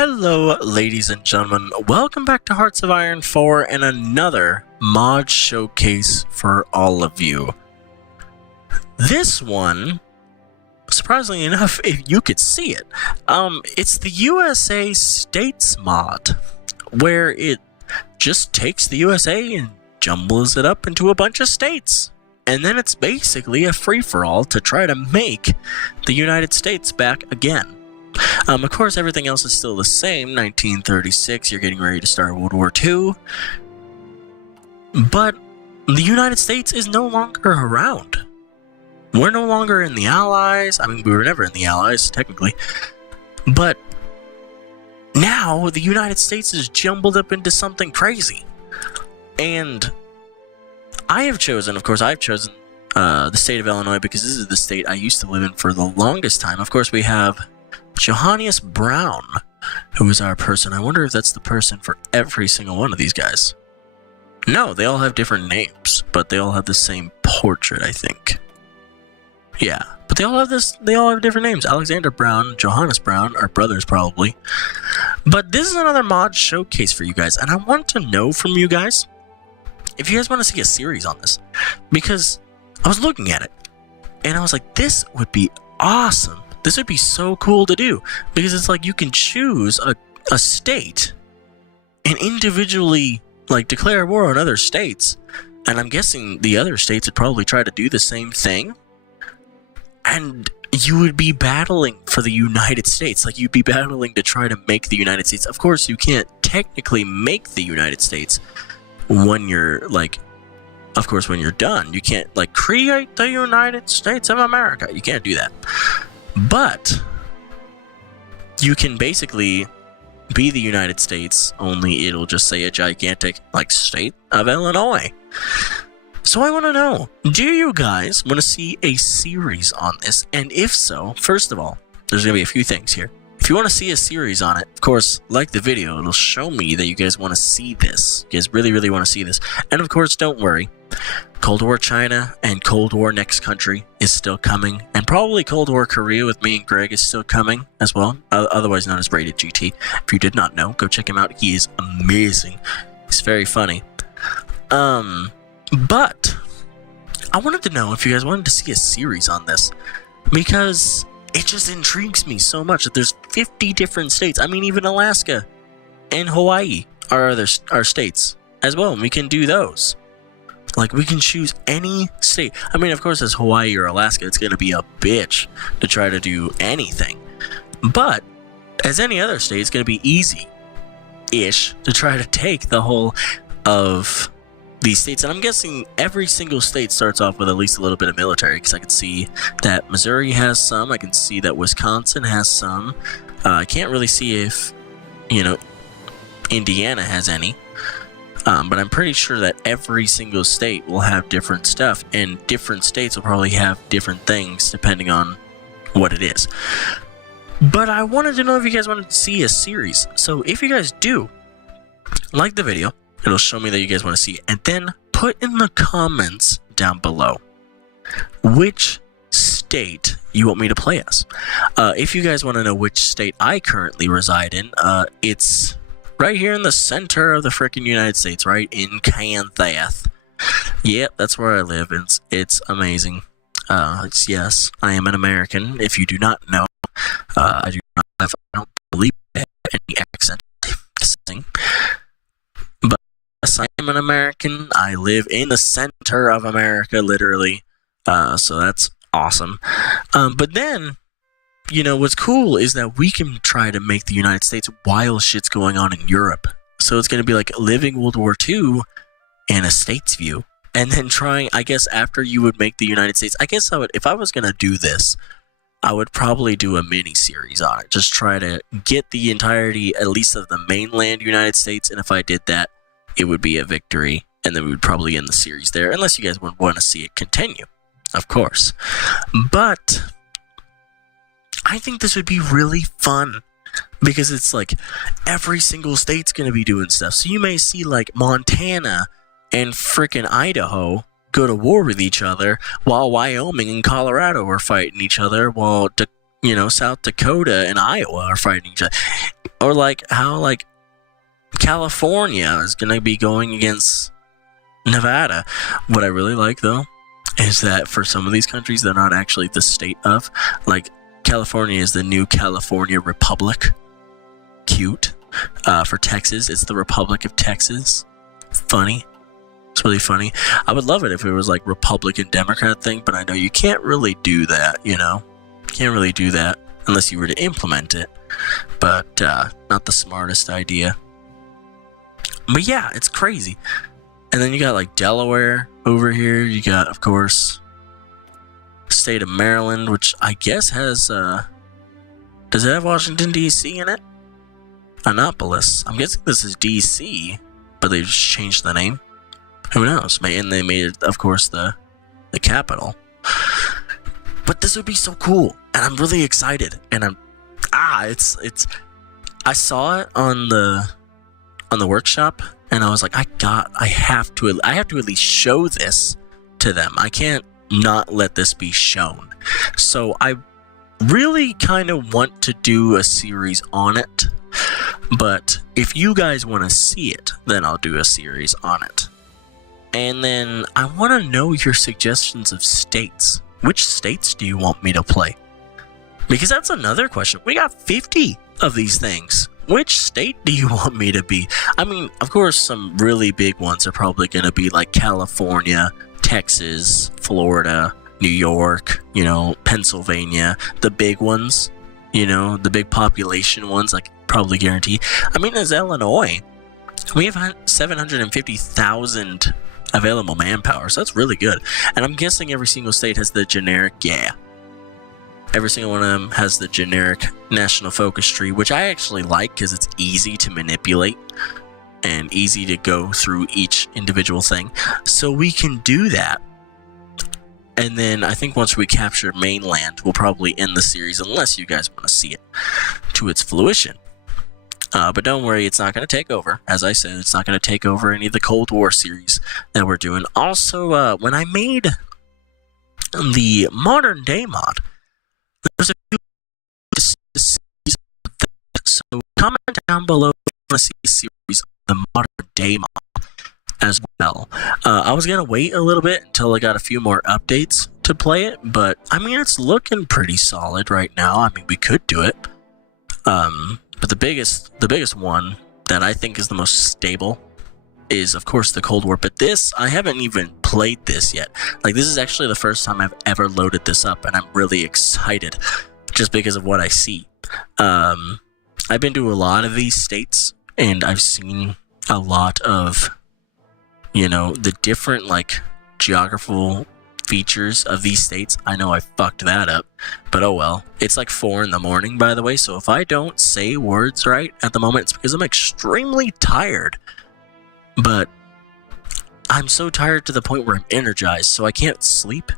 Hello, ladies and gentlemen. Welcome back to Hearts of Iron 4 and another mod showcase for all of you. This one, surprisingly enough, if you could see it, it's the USA States mod, where it just takes the USA and jumbles it up into a bunch of states. And then it's basically a free-for-all to try to make the United States back again. Of course, everything else is still the same. 1936, you're getting ready to start World War II. But the United States is no longer around. We're no longer in the Allies. I mean, we were never in the Allies, technically. But now, the United States is jumbled up into something crazy. And I've chosen the state of Illinois because this is the state I used to live in for the longest time. Of course, we have Johannes Brown, who is our person. I wonder if that's the person for every single one of these guys. No, they all have different names, but they all have the same portrait, I think. Yeah, but they all have different names. Alexander Brown, Johannes Brown are brothers probably. But this is another mod showcase for you guys, and I want to know from you guys if you guys want to see a series on this, because I was looking at it and I was like, this would be awesome. This would be so cool to do, because it's like you can choose a state and individually declare war on other states, and I'm guessing the other states would probably try to do the same thing, and you would be battling for the United States. You'd be battling to try to make the United States. Of course, you can't technically make the United States when you're of course, when you're done. You can't create the United States of America. You can't do that. But you can basically be the United States, only it'll just say a gigantic state of Illinois. So I want to know, do you guys want to see a series on this? And if so, first of all, there's going to be a few things here. If you want to see a series on it, of course, like the video, it'll show me that you guys want to see this. You guys really, really want to see this. And of course, don't worry. Cold War China and Cold War Next Country is still coming. And probably Cold War Korea with me and Greg is still coming as well. Otherwise known as Rated GT. If you did not know, go check him out. He is amazing. He's very funny. But I wanted to know if you guys wanted to see a series on this, because it just intrigues me so much that there's 50 different states. I mean, even Alaska and Hawaii are states as well, and we can do those. We can choose any state. I mean, of course, as Hawaii or Alaska, it's going to be a bitch to try to do anything. But as any other state, it's going to be easy-ish to try to take the whole of these states. And I'm guessing every single state starts off with at least a little bit of military, because I can see that Missouri has some. I can see that Wisconsin has some. I can't really see if, Indiana has any. But I'm pretty sure that every single state will have different stuff, and different states will probably have different things depending on what it is. But I wanted to know if you guys wanted to see a series. So if you guys do, like the video, it'll show me that you guys want to see it. And then put in the comments down below which state you want me to play as. If you guys want to know which state I currently reside in, it's right here in the center of the freaking United States, right in Kansas. Yep, that's where I live. It's amazing. Yes, I am an American. If you do not know, I don't believe I have any accent. But yes, I am an American. I live in the center of America, literally. So that's awesome. But then, what's cool is that we can try to make the United States while shit's going on in Europe. So it's going to be like living World War II in a state's view. And then trying, I guess, after you would make the United States, I guess if I was going to do this, I would probably do a mini-series on it. Just try to get the entirety, at least of the mainland United States. And if I did that, it would be a victory. And then we would probably end the series there, unless you guys would want to see it continue, of course. But I think this would be really fun, because it's every single state's going to be doing stuff. So you may see Montana and frickin' Idaho go to war with each other, while Wyoming and Colorado are fighting each other, while South Dakota and Iowa are fighting each other. Or like how like California is going to be going against Nevada. What I really like though is that for some of these countries, they're not actually the state of. Like California is the new California Republic. Cute. For Texas, it's the Republic of Texas. Funny. It's really funny. I would love it if it was like Republican Democrat thing, but I know you can't really do that, you know? Can't really do that unless you were to implement it. But not the smartest idea. But yeah, it's crazy. And then you got like Delaware over here. You got, of course, state of Maryland, which I guess has does it have Washington DC in it? Annapolis. I'm guessing this is DC, but they just changed the name. Who knows? And they made it, of course, the capital. But this would be so cool, and I'm really excited. And it's. I saw it on the workshop, and I was like, I have to at least show this to them. I can't not let this be shown. So I really kind of want to do a series on it. But if you guys want to see it, then I'll do a series on it. And then I want to know your suggestions of states. Which states do you want me to play? Because that's another question. We got 50 of these things. Which state do you want me to be? I mean, of course, some really big ones are probably going to be like California, Texas, Florida, New York, you know, Pennsylvania. The big ones, you know, the big population ones, like probably guarantee. I mean, as Illinois, we have 750,000 available manpower, so that's really good. And I'm guessing every single state has the generic, every single one of them has the generic national focus tree, which I actually like because it's easy to manipulate and easy to go through each individual thing. So we can do that. And then I think once we capture mainland, we'll probably end the series unless you guys want to see it to its fruition. But don't worry, it's not going to take over. As I said, it's not going to take over any of the Cold War series that we're doing. Also, when I made the modern day mod, there's a few series of that. So comment down below if you want to see a series of the modern day mod as well. I was going to wait a little bit until I got a few more updates to play it, but I mean, it's looking pretty solid right now. I mean, we could do it. But the biggest one that I think is the most stable is, of course, the Cold War. But this, I haven't even played this yet. Like, this is actually the first time I've ever loaded this up, and I'm really excited just because of what I see. I've been to a lot of these states, and I've seen a lot of, you know, the different, like, geographical features of these states. I know I fucked that up, but oh well. It's like 4 in the morning, by the way, so if I don't say words right at the moment, it's because I'm extremely tired. But I'm so tired to the point where I'm energized, so I can't sleep.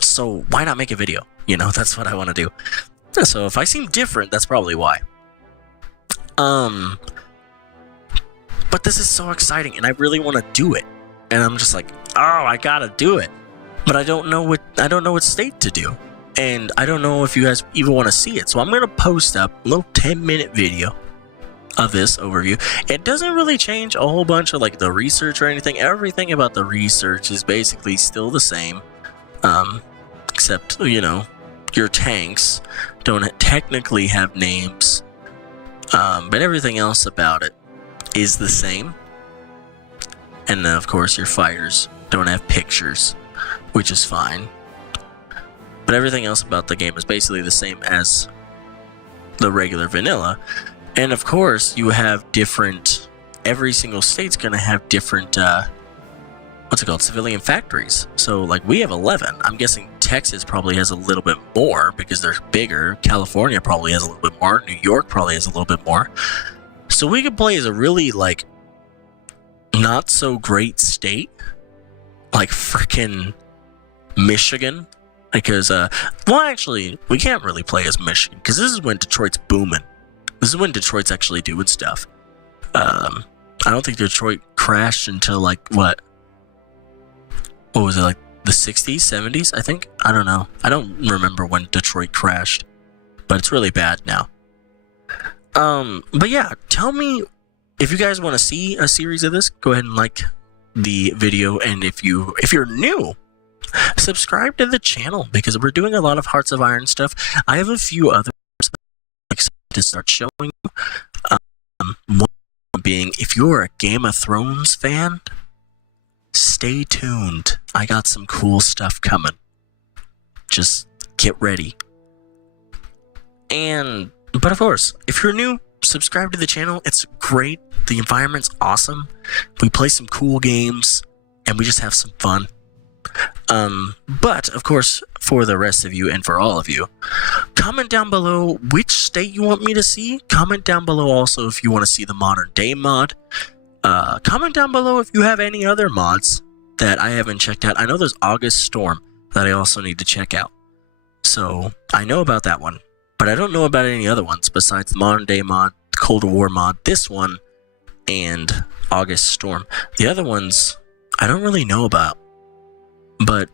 So why not make a video? You know, that's what I want to do. So if I seem different, that's probably why. But this is so exciting, and I really want to do it. And I'm just like, oh, I gotta do it. But I don't know what state to do. And I don't know if you guys even want to see it. So I'm gonna post up a little 10-minute video of this overview. It doesn't really change a whole bunch of like the research or anything. Everything about the research is basically still the same. Except, you know, your tanks don't technically have names. But everything else about it is the same. And then, of course, your fighters don't have pictures, which is fine. But everything else about the game is basically the same as the regular vanilla. And of course, you have different... Every single state's going to have different, what's it called? Civilian factories. So, like, we have 11. I'm guessing Texas probably has a little bit more because they're bigger. California probably has a little bit more. New York probably has a little bit more. So we could play as a really, like, not so great state. Like, frickin' Michigan. Because, well, actually, we can't really play as Michigan. Because this is when Detroit's booming. This is when Detroit's actually doing stuff. I don't think Detroit crashed until, like, what was it, like, the 60s, 70s, I think? I don't know. I don't remember when Detroit crashed. But it's really bad now. But yeah, tell me if you guys want to see a series of this. Go ahead and like the video, and if you're new, subscribe to the channel because we're doing a lot of Hearts of Iron stuff. I have a few others that I'm excited to start showing you. One being, if you're a Game of Thrones fan, stay tuned. I got some cool stuff coming. Just get ready. But of course, if you're new, subscribe to the channel. It's great. The environment's awesome. We play some cool games, and we just have some fun. But of course, for the rest of you and for all of you, comment down below which state you want me to see. Comment down below also if you want to see the modern day mod. Comment down below if you have any other mods that I haven't checked out. I know there's August Storm that I also need to check out. So I know about that one, but I don't know about any other ones besides the modern day mod, Cold War mod, this one, and August Storm. The other ones I don't really know about. But,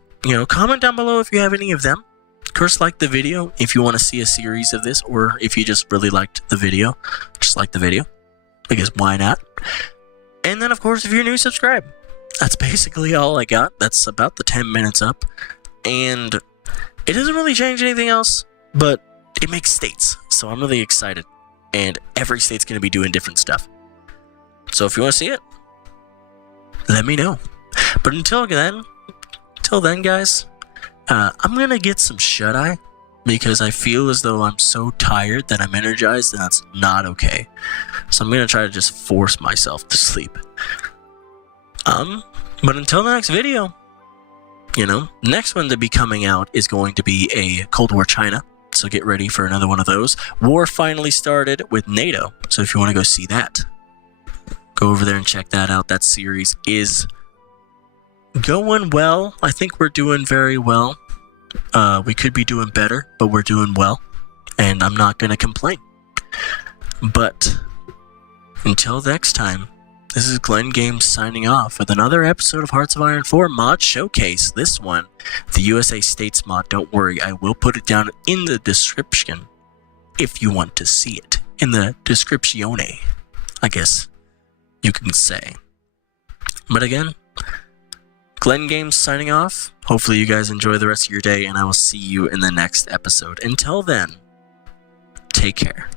comment down below if you have any of them. Of course, like the video if you want to see a series of this, or if you just really liked the video, just like the video, because why not? And then, of course, if you're new, subscribe. That's basically all I got. That's about the 10 minutes up. And it doesn't really change anything else, but it makes states. So I'm really excited. And every state's going to be doing different stuff. So if you want to see it, let me know. But until then, guys, I'm going to get some shut-eye because I feel as though I'm so tired that I'm energized, and that's not okay. So I'm going to try to just force myself to sleep. But until the next video, next one to be coming out is going to be a Cold War China. So get ready for another one of those. War finally started with NATO. So if you want to go see that, go over there and check that out. That series is going well. I think we're doing very well. We could be doing better, but we're doing well. And I'm not going to complain. But until next time, this is Glenn Games signing off with another episode of Hearts of Iron 4 Mod Showcase. This one, the USA States mod. Don't worry, I will put it down in the description if you want to see it. In the descriptione, I guess you can say. But again, Glenn Games signing off. Hopefully you guys enjoy the rest of your day, and I will see you in the next episode. Until then, take care.